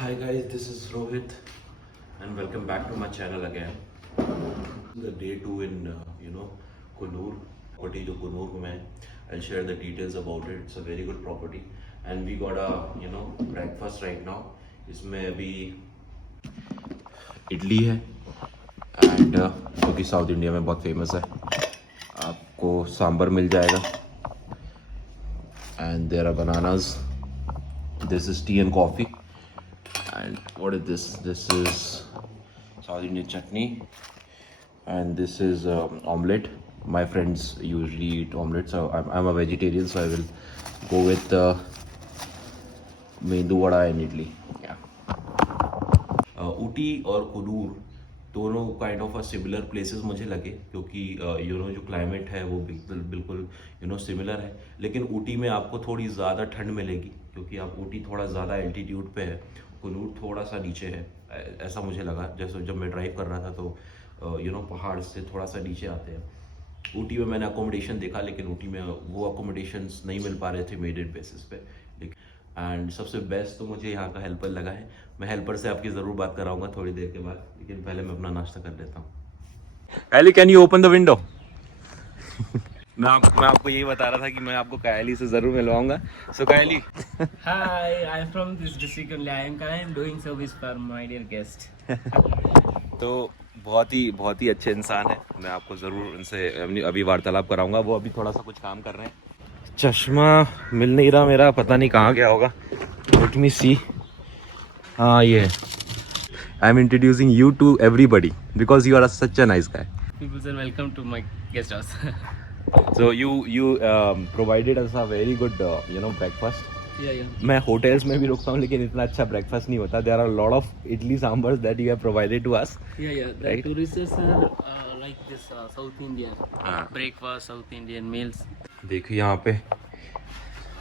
Hi guys, this is Rohit and welcome back to my channel again. The day 2 in Kunur property जो Kunur में है. I'll share the details about it. It's a very good property and we got a breakfast right now. इसमें अभी इडली है and जो कि south India में बहुत फेमस है. आपको सांबर मिल जाएगा and there are bananas. This is tea and coffee. And what is this? This is South Indian chutney, and this is omelette. My friends usually eat omelette, so I'm a vegetarian, so I will go with mendu vada and idli. Yeah. Uti और कुनूर दोनों kind of similar places मुझे लगे क्योंकि जो climate है वो बिल्कुल similar है. लेकिन ऊटी में आपको थोड़ी ज़्यादा ठंड मिलेगी क्योंकि आप ऊटी थोड़ा ज़्यादा एल्टीट्यूड पे है, कुनूर थोड़ा सा नीचे है. ऐसा मुझे लगा जैसे जब मैं ड्राइव कर रहा था तो पहाड़ से थोड़ा सा नीचे आते हैं. ऊटी में मैंने अकोमोडेशन देखा लेकिन ऊटी में वो अकोमोडेशंस नहीं मिल पा रहे थे इमीडिएट बेसिस पे. एंड सबसे बेस्ट तो मुझे यहाँ का हेल्पर लगा है. मैं हेल्पर से आपकी ज़रूर बात कराऊंगा थोड़ी देर के बाद, लेकिन पहले मैं अपना नाश्ता कर लेता हूँ. Kylie, can you open the window? मैं आपको यही बता रहा था कि मैं आपको कायली से ज़रूर मिलवाऊंगा. सो कायली, Hi, I'm from this district only. I am doing service for my dear guest. तो बहुत ही अच्छे इंसान है. मैं आपको ज़रूर उनसे अभी वार्तालाप कराऊंगा. वो अभी थोड़ा सा कुछ काम कर रहे हैं. चश्मा मिल नहीं रहा मेरा, पता नहीं कहाँ गया होगा. Let me see. हाँ, ये है. I am introducing you to everybody because you are such a nice guy. People are welcome to my guest house. So you provided us a very good breakfast. Yeah. मैं hotels में भी रुकता हूँ लेकिन इतना अच्छा ब्रेकफास्ट नहीं होता. There are a lot of idli sambars that you have provided to us. Yeah. The Right. tourists are like this South Indian हाँ. breakfast, South Indian meals. देखिए यहाँ पे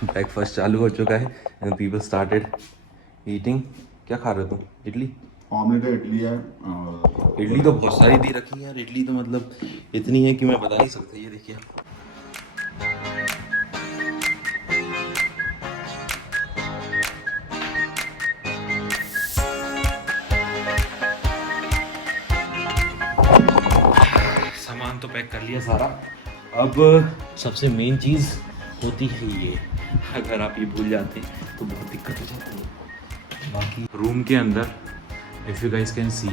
ब्रेकफास्ट चालू हो चुका है and people started eating. क्या खा रहे हो तुम? इडली? ऑमलेट है, इडली है. इडली तो बहुत सारी दी रखी है यार. इडली तो मतलब इतनी है कि मैं बता ही सकता. ये देखिए सामान तो पैक कर लिया सारा. अब सबसे मेन चीज़ होती है ये. अगर आप ये भूल जाते हैं तो बहुत दिक्कत हो जाती है. बाकी रूम के अंदर if you guys can see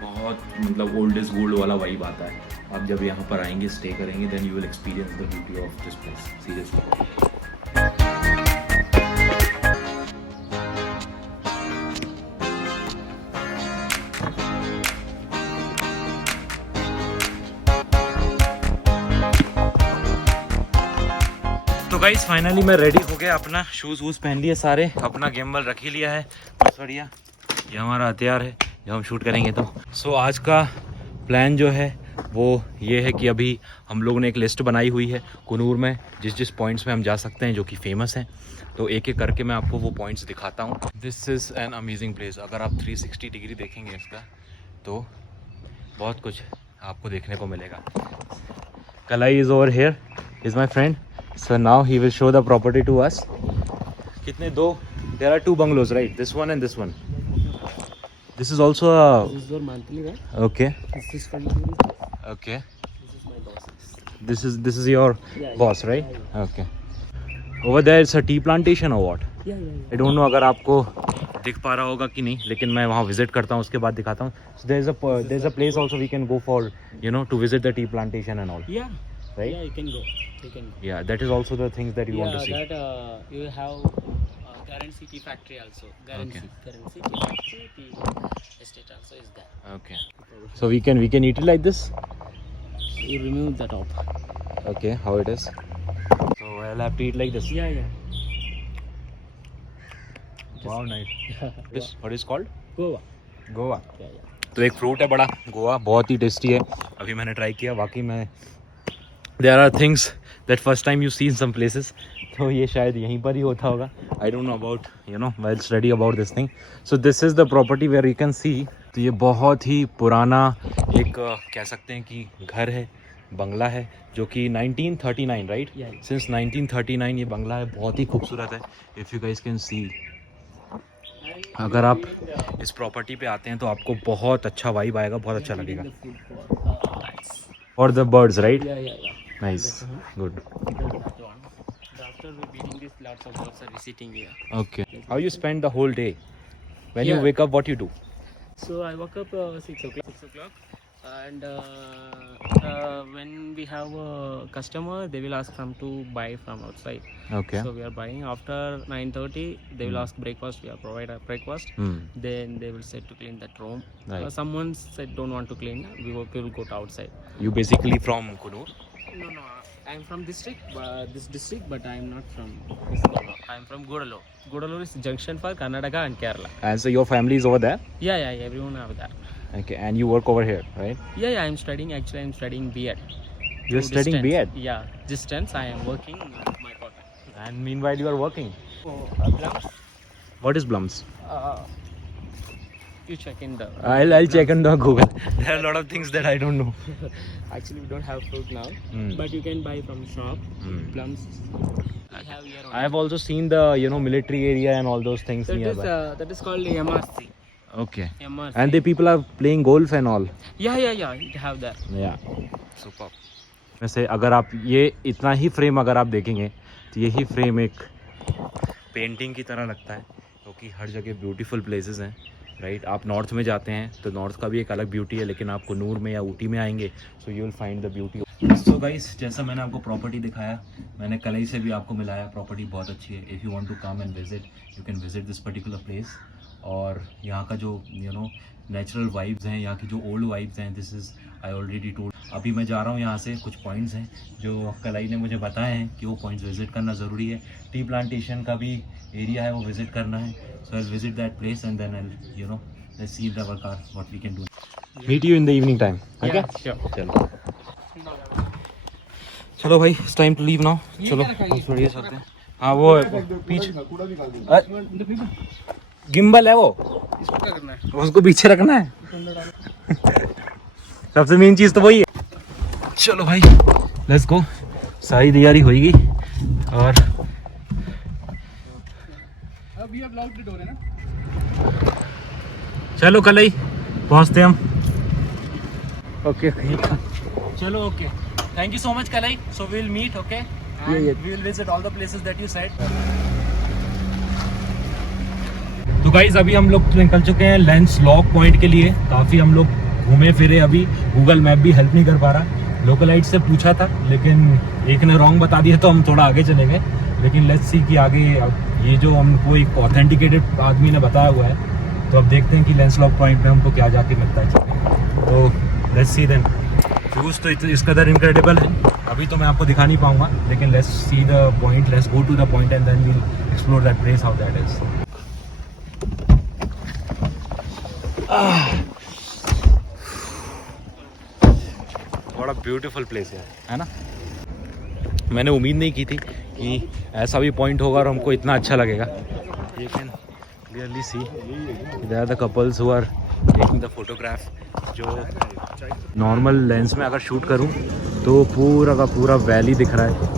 बहुत मतलब ओल्ड इज गोल्ड वाला वाइब आता है. आप जब यहाँ पर आएंगे, स्टे करेंगे, then you will experience the beauty of this place. Seriously. तो गाइस फाइनली मैं रेडी हो गया. अपना शूज़ वूज़ पहन लिए सारे, अपना गिम्बल रख ही लिया है. बस बढ़िया. ये हमारा हथियार है जब हम शूट करेंगे तो. सो आज का प्लान जो है वो ये है कि अभी हम लोगों ने एक लिस्ट बनाई हुई है कुनूर में जिस पॉइंट्स में हम जा सकते हैं जो कि फेमस हैं. तो एक एक करके मैं आपको वो पॉइंट्स दिखाता हूँ. This is an amazing place. अगर आप 360 डिग्री देखेंगे इसका तो बहुत कुछ आपको देखने को मिलेगा. कलाई is over here, is my friend. So now he will show the property to us. कितने दो? There are 2 bungalows, right? This one and this one. This is also a. This is your monthly, right? Okay. This is for Okay. This is my boss. This is your boss, right? Yeah. Okay. Over there it's a tea plantation or what? Yeah. I don't know अगर आपको दिख पा रहा होगा कि नहीं, लेकिन मैं वहाँ विजिट करता हूँ उसके बाद दिखाता हूँ. So there's a place also we can go for to visit the tea plantation and all. Yeah. Right? Yeah, you can go. Yeah, that is also the things that you want to see. Yeah, that you have Guernsey tea factory also. Guernsey tea factory, tea estate also is there. Okay. So we can eat it like this. You remove the top. Okay, how it is? So I'll have to eat like this. Yeah. Wow, nice. What is called? Goa. Goa. Yeah. तो एक fruit है बड़ा गोवा, बहुत ही tasty है. अभी मैंने try किया, वाकई में there are things that first time you see in some places. तो ये शायद यहीं पर ही होता होगा. I don't know about while study about this thing. So this is the property where you can see. तो ये बहुत ही पुराना एक कह सकते हैं कि घर है, बंगला है जो कि 1939 राइट. सिंस 1939 ये बंगला है. बहुत ही खूबसूरत है. इफ़ यू गाइस कैन सी अगर आप इस प्रॉपर्टी पे आते हैं तो आपको बहुत अच्छा वाइब आएगा, बहुत अच्छा लगेगा। और the birds right, nice, good. After we beating this, lots of birds are visiting here. Okay, how you spend the whole day? When you Yeah. Wake up what you do? So I woke up 6 o'clock, and when we have a customer, they will ask them to buy from outside. Okay. So we are buying after 9:30. They will ask breakfast. We are provide a breakfast. Then they will say to clean that room. Right. Someone said don't want to clean. We will go to outside. You basically from Kunur? No. I'm from this district, but I'm not from this area. I'm from Gudalur. Gudalur is junction for Karnataka and Kerala. And so your family is over there? Yeah, everyone have that. Okay, and you work over here, right? Yeah, I'm studying. Actually, I'm studying B.Ed. You're studying Distance. B.Ed? Yeah, distance. I am working my part-time. And meanwhile you are working. So, Blums, What is Blums? you check in the. I'll check on the Google. There are a lot of things that I don't know. Actually, we don't have fruit now, but you can buy from shop. Plums. I have here. I have also seen the military area and all those things nearby. That is called MRC. Okay. MRC. And the people are playing golf and all. Yeah. You have that. Yeah. Super. वैसे अगर आप ये इतना ही frame अगर आप देखेंगे तो यही फ्रेम एक पेंटिंग की तरह लगता है, क्योंकि हर जगह ब्यूटीफुल प्लेसेस हैं, राइट। आप नॉर्थ में जाते हैं तो नॉर्थ का भी एक अलग ब्यूटी है, लेकिन आप कुन्नूर में या ऊटी में आएंगे so you will find the beauty. So guys, जैसा मैंने आपको प्रॉपर्टी दिखाया, मैंने कलई से भी आपको मिलाया, प्रॉपर्टी बहुत अच्छी है। If you want to come and visit, you can visit this particular place. और यहाँ का जो नेचुरल वाइब्स हैं, यहाँ की जो ओल्ड वाइब्स हैं, this is I already told. अभी मैं जा रहा हूँ यहाँ से, कुछ पॉइंट्स हैं जो कलई ने मुझे बताए हैं कि वो पॉइंट्स विजिट करना ज़रूरी है। टी प्लांटेशन का भी एरिया है, वो विजिट करना है। So I visit that place and then I let's see the work out what we can do. Meet you in the evening time. Okay? Yeah, sure. चलो भाई, it's time to leave now. चलो हम छोड़िए चलते हैं। हाँ वो पीछे गिम्बल है, वो इसको क्या करना है? उसको पीछे रखना है। सबसे मेन चीज़ तो वही है। चलो भाई, लेट्स गो। सारी तैयारी होगी और अब ये ब्लॉक की डोर है ना। चलो कलई पहुँचते हम। ओके चलो, okay, thank you so much Kalai. So we will meet, okay, we will visit all the places that you said. तो गाइज अभी हम लोग निकल चुके हैं लेंस लॉक पॉइंट के लिए। काफ़ी हम लोग घूमे फिरे, अभी गूगल मैप भी हेल्प नहीं कर पा रहा। लोकलाइट से पूछा था लेकिन एक ने रॉन्ग बता दिया, तो हम थोड़ा आगे चले गए। लेकिन लेट्स सी कि आगे अब ये जो हमको एक ऑथेंटिकेटेड आदमी ने बताया हुआ है, तो अब देखते हैं कि लेंस लॉक पॉइंट पे हमको क्या जाके मिलता है। तो लेट्स सी देन। व्यूज़ तो इस कदर इनक्रेडिबल है, अभी तो मैं आपको दिखा नहीं पाऊंगा, लेकिन let's see the point, let's go to the point and then we'll explore that place how that is. बड़ा ब्यूटीफुल प्लेस है ना। मैंने उम्मीद नहीं की थी कि ऐसा भी पॉइंट होगा और हमको इतना अच्छा लगेगा। You can clearly see there are the couples who are taking the photograph. जो नॉर्मल लेंस में अगर शूट करूं तो पूरा का पूरा वैली दिख रहा है।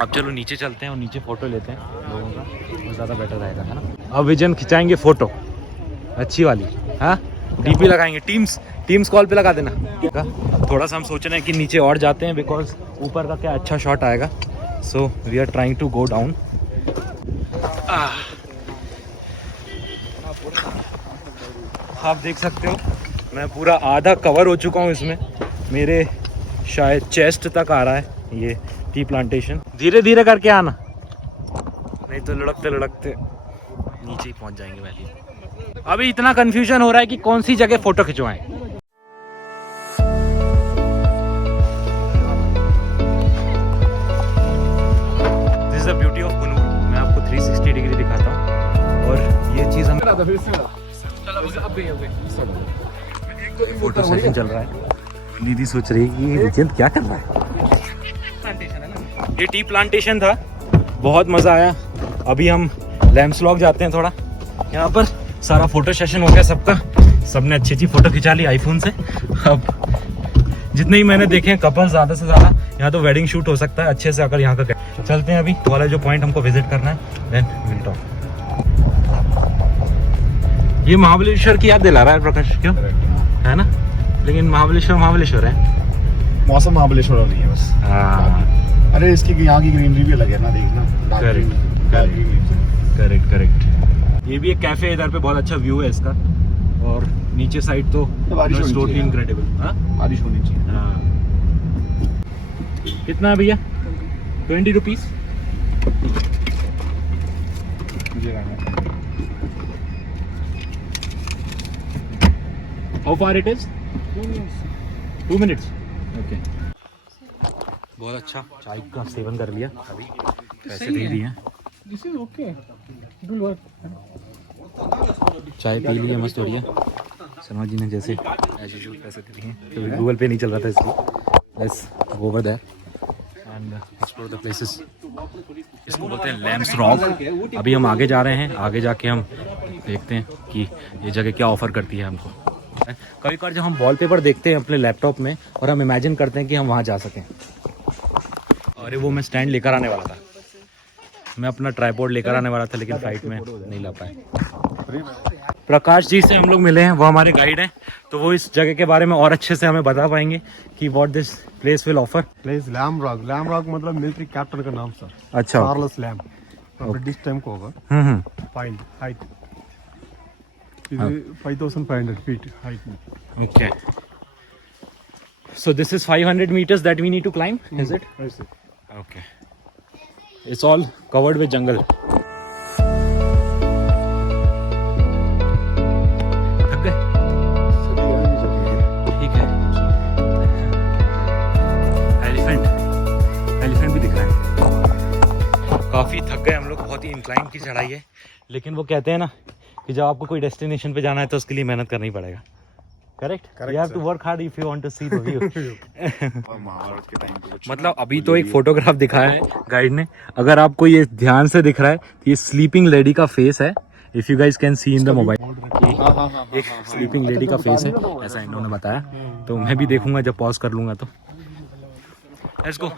अब चलो नीचे चलते हैं और नीचे फ़ोटो लेते हैं लोगों का, वो ज़्यादा बेटर रहेगा, है ना। अब विजन खिंचाएंगे फ़ोटो अच्छी वाली, हाँ, डीपी लगाएंगे। टीम्स कॉल पे लगा देना। अब थोड़ा सा हम सोच रहे हैं कि नीचे और जाते हैं, बिकॉज ऊपर का क्या अच्छा शॉट आएगा। So we are trying to go down. आप देख सकते हो मैं पूरा आधा कवर हो चुका हूँ इसमें, मेरे शायद चेस्ट तक आ रहा है ये टी प्लांटेशन। धीरे धीरे करके आना, नहीं तो लुढ़कते लुढ़कते नीचे ही पहुँच जाएंगे वैली। अभी इतना कंफ्यूजन हो रहा है कि कौन सी जगह फ़ोटो खिंचवाएं। This is the beauty of Coonoor. मैं आपको 360 डिग्री दिखाता हूँ और ये चीज़ हम फोटो सेशन चल रहा है। दीदी सोच रही है कि विजेंद्र क्या कर रहा है। ये टी प्लांटेशन था, बहुत मज़ा आया। अभी हम लैम्स लॉक जाते हैं थोड़ा। यहाँ पर सारा फोटो सेशन हो गया सबका, सबने अच्छी अच्छी फ़ोटो खिंचा ली आईफोन से। अब जितने ही मैंने देखे हैं कपल्स ज़्यादा से ज़्यादा, यहाँ तो वेडिंग शूट हो सकता है अच्छे से अगर यहाँ का। चलते हैं अभी वाला जो पॉइंट हमको विजिट करना है, देन विल टॉक। ये महाबलेश्वर की याद दिला रहा है प्रकाश, क्यों है ना? लेकिन महाबलेश्वर है, मौसम महाबलेश्वर नहीं है बस। हाँ अरे इसकी यहाँ की ग्रीनरी भी अलग है ना, देखना। करेक्ट। ये भी एक कैफे है, इधर पे बहुत अच्छा व्यू है इसका, और नीचे साइड तो बारिश होनी टोटली चाहिए। इनक्रेडिबल। हाँ बारिश होनी चाहिए। हाँ। कितना है भैया? 20 rupees. How far it is? 2 minutes. Okay. बहुत अच्छा चाय का सेवन कर लिया, अभी पैसे दे दिए हैं। This is okay. It will work. चाय पी ली है मस्त बढ़िया। शर्मा जी ने जैसे एज यूजुअल पैसे दे दिए हैं, तो गूगल पे नहीं चल रहा था इसलिए। Let's go over there and explore the places. इसको बोलते हैं लैम्स रॉक। अभी हम आगे जा रहे हैं, आगे जाके हम देखते हैं कि ये जगह क्या ऑफर करती है हमको। कभी कभार जब हम वॉलपेपर देखते हैं अपने लैपटॉप में और हम इमेजिन करते हैं कि हम वहाँ जा सकें। अरे वो मैं स्टैंड लेकर आने वाला था, मैं अपना ट्राइपॉड लेकर आने वाला था, लेकिन फ्लाइट में नहीं ला पाए। प्रकाश जी से हम लोग मिले हैं, वो हमारे गाइड हैं, तो वो इस जगह के बारे में और अच्छे से हमें बता पाएंगे कि what this place will offer. Place Lamb Rock. Lamb Rock मतलब मिलिट्री कैप्टन का नाम सर। अच्छा। चार्ल्स लैम, ब्रिटिश टाइम को होगा। Fine height 5500 feet height. Okay. So this is 500 meters that we need to climb, is it? Yes, sir. Okay. It's all covered with jungle. थक गए? ठीक है। Elephant भी दिख रहा है। काफी थक गए हम लोग, बहुत ही इंक्लाइन की चढ़ाई है, लेकिन वो कहते हैं ना कि जब आपको कोई डेस्टिनेशन पे जाना है तो उसके लिए मेहनत करना ही पड़ेगा। Correct, you have to work hard if you want to see the view. Mahabharat के टाइम पे मतलब अभी तो एक फोटोग्राफ दिखाया है गाइड ने, अगर आपको ये ध्यान से दिख रहा है तो ये स्लीपिंग लेडी का फेस है। If you guys can C in the mobile, एक स्लीपिंग लेडी का फेस है, ऐसा इन्होंने बताया। तो मैं भी देखूंगा जब पॉज कर लूंगा तो। Let's go.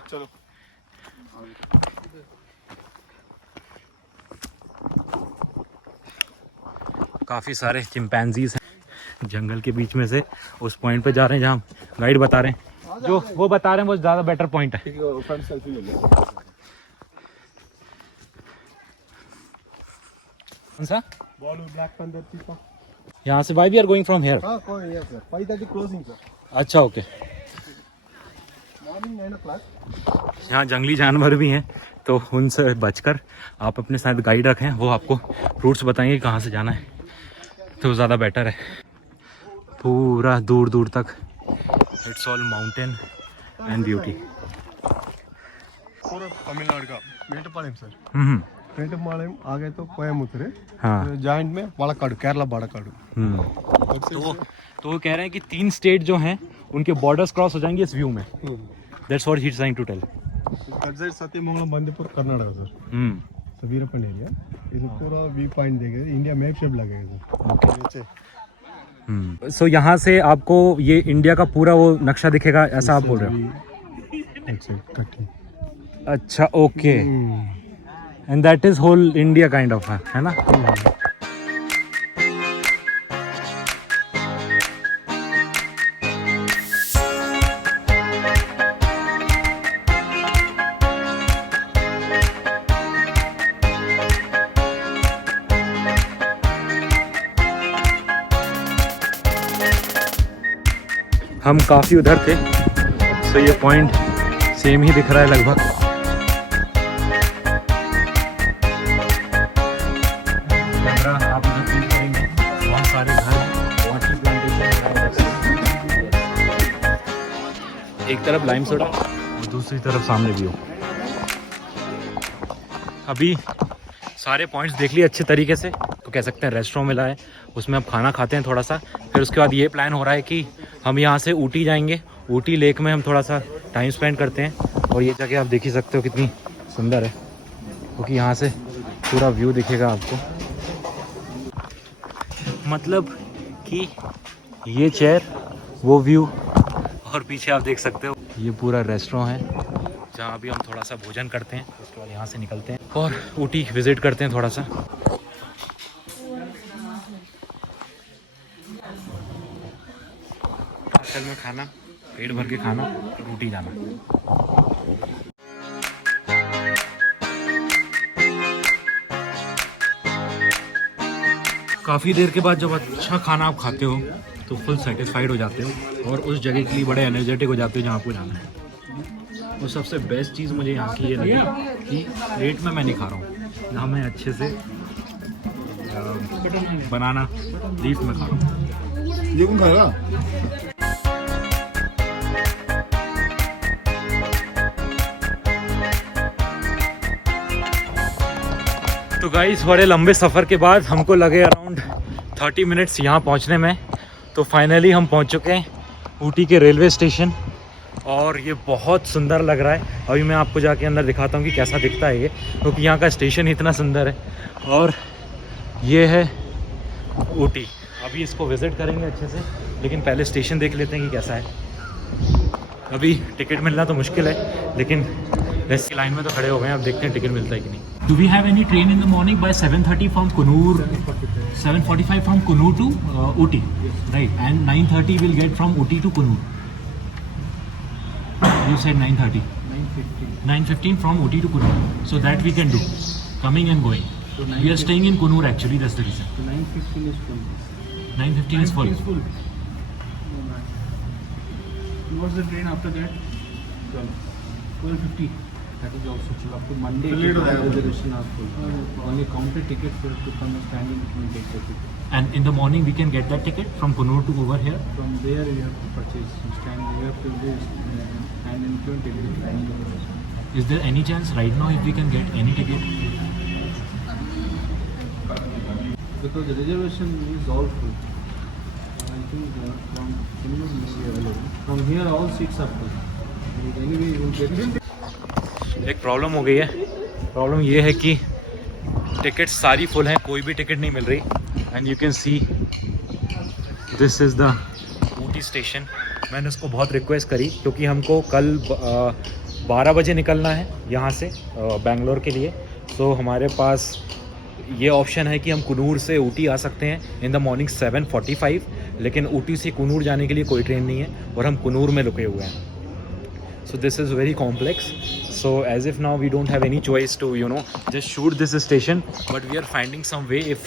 काफ़ी सारे चिंपैंजीज हैं जंगल के बीच में से, उस पॉइंट पे जा रहे हैं जहाँ गाइड बता रहे हैं, जो वो बता रहे हैं वो ज़्यादा बेटर पॉइंट है। फ्रंट सेल्फी ले लो। कौन सा? Black panther cheetah. यहाँ से why we are going from here? हाँ कोई नहीं सर, 5:30 क्लोजिंग सर। अच्छा ओके। Morning 9 o'clock। यहाँ जंगली जानवर भी हैं, तो उनसे बचकर आप अपने साथ गाइड रखें, वो आपको रूट्स बताएंगे कहाँ से जाना है, तो ज़्यादा बेटर है। पूरा दूर दूर तक it's all mountain and beauty. पूरा तमिलनाडु का मेटपालयम सर। मेटपालयम आ गए तो कोयमुत्तूर है। हाँ। जॉइंट में बाड़काडू, केरला बाड़काडू। तो वो कह रहे हैं कि 3 स्टेट जो हैं उनके बॉर्डर्स क्रॉस हो जाएंगे इस व्यू में। That's what he is trying to tell. Sathyamangalam Bandipur Karnataka sir. Veerappan area, इसे पूरा व्यू पॉइंट देगा, इंडिया मैप शेप लगेगा सर। सो यहाँ से आपको ये इंडिया का पूरा वो नक्शा दिखेगा, ऐसा आप बोल रहे हो? अच्छा okay. And that is whole India kind of, है ना? हम काफ़ी उधर थे, तो ये पॉइंट सेम ही दिख रहा है लगभग। आप उधर फील करेंगे, बहुत सारे घर, वाटर प्लांटेशन, एक तरफ लाइम सोडा और दूसरी तरफ सामने व्यू। अभी सारे पॉइंट्स देख लिए अच्छे तरीके से, तो कह सकते हैं रेस्टोरेंट मिला है, उसमें अब खाना खाते हैं थोड़ा सा। फिर उसके बाद ये प्लान हो रहा है कि हम यहाँ से ऊटी जाएंगे, ऊटी लेक में हम थोड़ा सा टाइम स्पेंड करते हैं। और ये जगह आप देख ही सकते हो कितनी सुंदर है, क्योंकि यहाँ से पूरा व्यू दिखेगा आपको। मतलब कि ये चेयर, वो व्यू, और पीछे आप देख सकते हो ये पूरा रेस्टोरेंट है जहाँ अभी हम थोड़ा सा भोजन करते हैं। उसके बाद यहाँ से निकलते हैं और ऊटी विजिट करते हैं थोड़ा सा। होटल में खाना, पेट भर के खाना, ऊटी जाना। काफ़ी देर के बाद जब अच्छा खाना आप खाते हो तो फुल सेटिस्फाइड हो जाते हो और उस जगह के लिए बड़े एनर्जेटिक हो जाते हो जहाँ आपको जाना है। और सबसे बेस्ट चीज़ मुझे यहाँ की ये लगी कि रेट में मैं नहीं खा रहा हूँ, यहाँ मैं अच्छे से बनाना लीफ में खा रहा हूँ। ये कौन खाएगा? तो गाइस बड़े लंबे सफ़र के बाद हमको लगे अराउंड 30 मिनट्स यहाँ पहुँचने में। तो फाइनली हम पहुँच चुके हैं ऊटी के रेलवे स्टेशन और ये बहुत सुंदर लग रहा है। अभी मैं आपको जाके अंदर दिखाता हूँ कि कैसा दिखता है ये, क्योंकि यहाँ का स्टेशन इतना सुंदर है। और ये है ऊटी। अभी इसको विज़िट करेंगे अच्छे से, लेकिन पहले स्टेशन देख लेते हैं कि कैसा है। अभी टिकट मिलना तो मुश्किल है, लेकिन रेस्ट की लाइन में तो खड़े हो गए हैं। अब देखते हैं टिकट मिलता है कि नहीं। Do we have any train in the morning by 7:30 from Coonoor? 7:45 from Coonoor to Ooty, right? And 9:30 will get from Ooty to Coonoor. You said 9:30. 9:15 from Ooty to Kunur. So that we can do, coming and going. So we are staying in Kunur actually. That's the reason. 9:15 is full. 9:15 is full. What's the train after that? 12:50. That is also full. Up to Monday, reservation are full. Only counter ticket for to come and stand in and take the ticket. And in the morning we can get that ticket from Kunur to over here. From there you have to purchase. Stand. You have to stand in front of the Is there any chance right now if we can get any ticket? because the reservation is all full. I think from Kunur may be available. From here all seats are full. Anyway, you will get. एक problem हो गई है। Problem ये है कि ticket सारी full हैं, कोई भी टिकट नहीं मिल रही। And you can see this is the Ooty station. मैंने उसको बहुत रिक्वेस्ट करी क्योंकि हमको कल 12 बजे निकलना है यहाँ से बेंगलोर के लिए। तो हमारे पास ये ऑप्शन है कि हम कुनूर से ऊटी आ सकते हैं इन द मॉर्निंग 7:45, लेकिन ऊटी से कुनूर जाने के लिए कोई ट्रेन नहीं है और हम कुनूर में रुके हुए हैं। So this is very complex. So as if now we don't have any choice to just shoot this station, but we are finding some way. If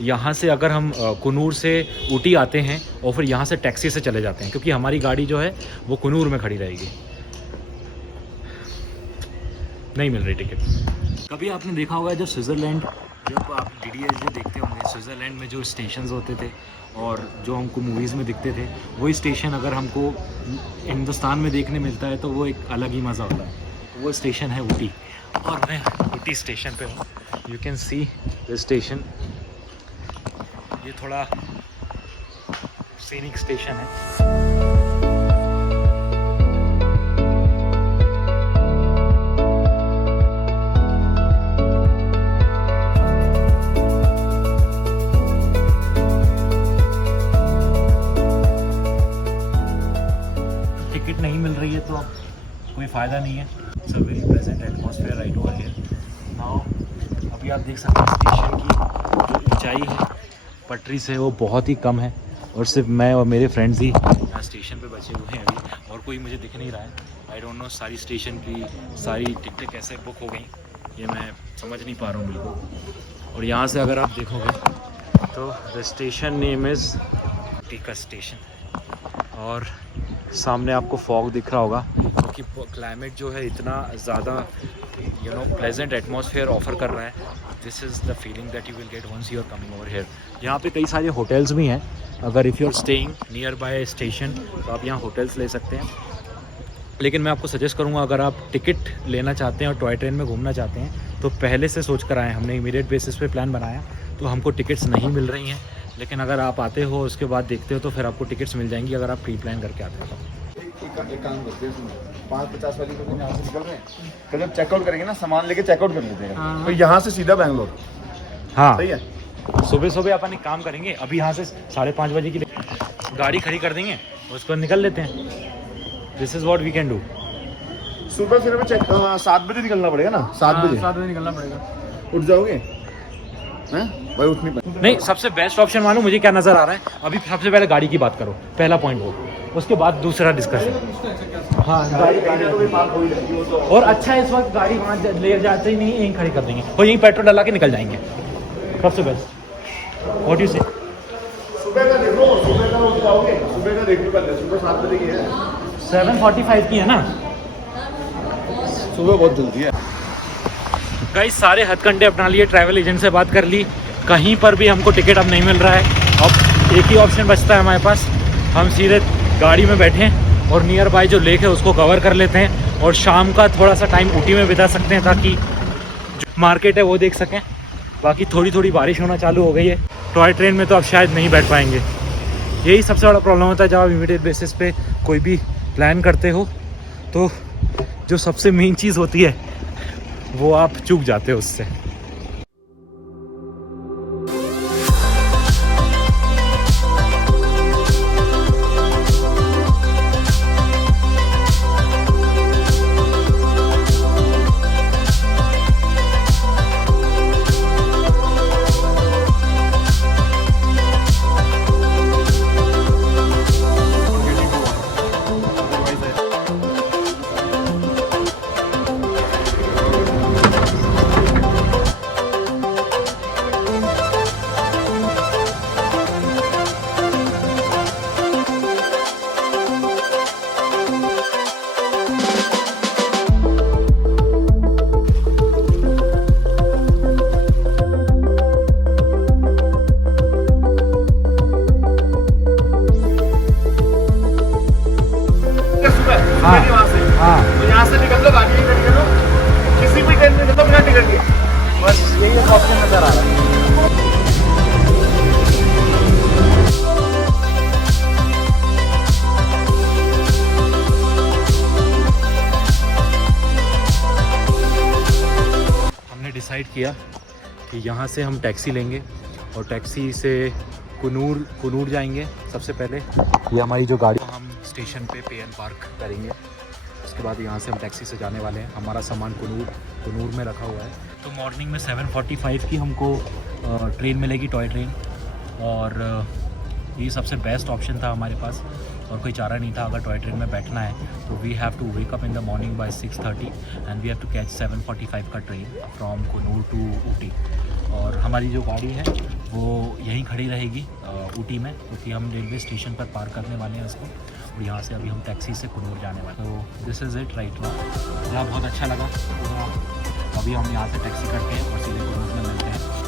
यहाँ से अगर हम कुनूर से ऊटी आते हैं और फिर यहाँ से टैक्सी से चले जाते हैं, क्योंकि हमारी गाड़ी जो है वो कुनूर में खड़ी रहेगी। नहीं मिल रही टिकट। कभी आपने देखा होगा जब स्विट्ज़रलैंड, जब आप DDS देखते होंगे, स्विट्ज़रलैंड में जो स्टेशंस होते थे और जो हमको मूवीज़ में दिखते थे, वही स्टेशन अगर हमको हिंदुस्तान में देखने मिलता है तो वो एक अलग ही मज़ा होता है। वो स्टेशन है ऊटी और मैं ऊटी स्टेशन पे हूँ। You can see the station. ये थोड़ा सीनिक स्टेशन है। टिकट नहीं मिल रही है तो अब कोई फ़ायदा नहीं है। It's a very pleasant atmosphere right over here now. अभी आप देख सकते हैं स्टेशन की जो ऊंचाई है पटरी से वो बहुत ही कम है और सिर्फ मैं और मेरे फ्रेंड्स ही यहाँ स्टेशन पे बचे हुए हैं अभी, और कोई मुझे दिख नहीं रहा है। आई डोंट नो सारी स्टेशन की सारी टिकटें कैसे बुक हो गई, ये मैं समझ नहीं पा रहा हूँ बिल्कुल। और यहाँ से अगर आप देखोगे तो द स्टेशन नेम इज़ टीका स्टेशन और सामने आपको फॉग दिख रहा होगा क्योंकि क्लाइमेट जो है इतना ज़्यादा प्लेजेंट एटमॉस्फेयर ऑफर कर रहा है। This is the feeling that you will get once you are coming over here. यहाँ पे कई सारे होटल्स भी हैं, अगर if you are staying near by station तो आप यहाँ होटल्स ले सकते हैं। लेकिन मैं आपको सजेस्ट करूँगा अगर आप टिकट लेना चाहते हैं और टॉय ट्रेन में घूमना चाहते हैं तो पहले से सोच कर आएँ। हमने इमीडिएट बेसिस पे प्लान बनाया तो हमको टिकट्स नहीं मिल रही हैं, लेकिन अगर आप आते हो उसके बाद देखते हो तो फिर आपको टिकट्स मिल जाएंगी अगर आप प्री प्लान करके आते हो तो। एक काम करते हैं 5:50 वाली को यहाँ से निकल रहे हैं, तो जब चेकआउट करेंगे ना सामान लेके चेकआउट कर लेते हैं, तो यहाँ से सीधा बेंगलोर। हाँ सही है। सुबह सुबह अपन एक काम करेंगे, अभी यहाँ से 5:30 बजे की गाड़ी खड़ी कर देंगे, उसके बाद निकल लेते हैं। This is what we can do. सुबह फिर हमें 7 बजे निकलना पड़ेगा ना। 7 बजे निकलना पड़ेगा। उठ जाओगे हैं भाई? उठ नहीं पाए। नहीं, सबसे बेस्ट ऑप्शन मानो मुझे क्या नज़र आ रहा है, अभी सबसे पहले गाड़ी की बात करो, पहला पॉइंट वो उसके बाद दूसरा डिस्कशन। हाँ और अच्छा है इस वक्त गाड़ी वहाँ ले जाते ही नहीं, यहीं खड़ी कर देंगे और यहीं पेट्रोल डला के निकल जाएंगे, सबसे बेस्ट। व्हाट यू से? सुबह का देखो, सुबह का रोज जाओगे, सुबह का देखो पहले, सुबह 7 बजे की है, 7:45 की है ना? सुबह बहुत जल्दी है। गाइस सारे हथकंडे अपना लिए, ट्रैवल एजेंट से बात कर ली, कहीं पर भी हमको टिकट अब नहीं मिल रहा है। अब एक ही ऑप्शन बचता है हमारे पास, हम सीधे गाड़ी में बैठें और नियर बाय जो लेक है उसको कवर कर लेते हैं और शाम का थोड़ा सा टाइम ऊटी में बिता सकते हैं ताकि जो मार्केट है वो देख सकें। बाकी थोड़ी थोड़ी बारिश होना चालू हो गई है, टॉय ट्रेन में तो अब शायद नहीं बैठ पाएंगे। यही सबसे बड़ा प्रॉब्लम होता है जब आप इमीडिएट बेसिस पे कोई भी प्लान करते हो, तो जो सबसे मेन चीज़ होती है वो आप चूक जाते हो उससे। तो यहाँ से निकल लो, गाड़ी नहीं निकल लो, किसी भी ट्रेन में निकल लो बिना टिकट के, बस यही एक ऑप्शन नजर आ रहा है। हमने डिसाइड किया कि यहाँ से हम टैक्सी लेंगे और टैक्सी से कुनूर जाएंगे। सबसे पहले ये हमारी जो गाड़ी हम स्टेशन पे पे एंड पार्क करेंगे, उसके बाद यहाँ से हम टैक्सी से जाने वाले हैं। हमारा सामान कुनूर में रखा हुआ है। तो मॉर्निंग में 7:45 की हमको ट्रेन मिलेगी, टॉय ट्रेन, और ये सबसे बेस्ट ऑप्शन था हमारे पास और कोई चारा नहीं था। अगर टॉय ट्रेन में बैठना है तो we have to wake up in the morning by 6:30 and we have to catch 7:45 का train from Coonoor to Ooty. और हमारी जो गाड़ी है वो यहीं खड़ी रहेगी ऊटी में, क्योंकि हम रेलवे स्टेशन पर पार्क करने वाले हैं इसको, और यहाँ से अभी हम टैक्सी से कुनूर जाने वाले हैं। तो this is it right now. यहाँ बहुत अच्छा लगा। अभी हम यहाँ से टैक्सी करते हैं और सीधे कुनूर में मिलते हैं।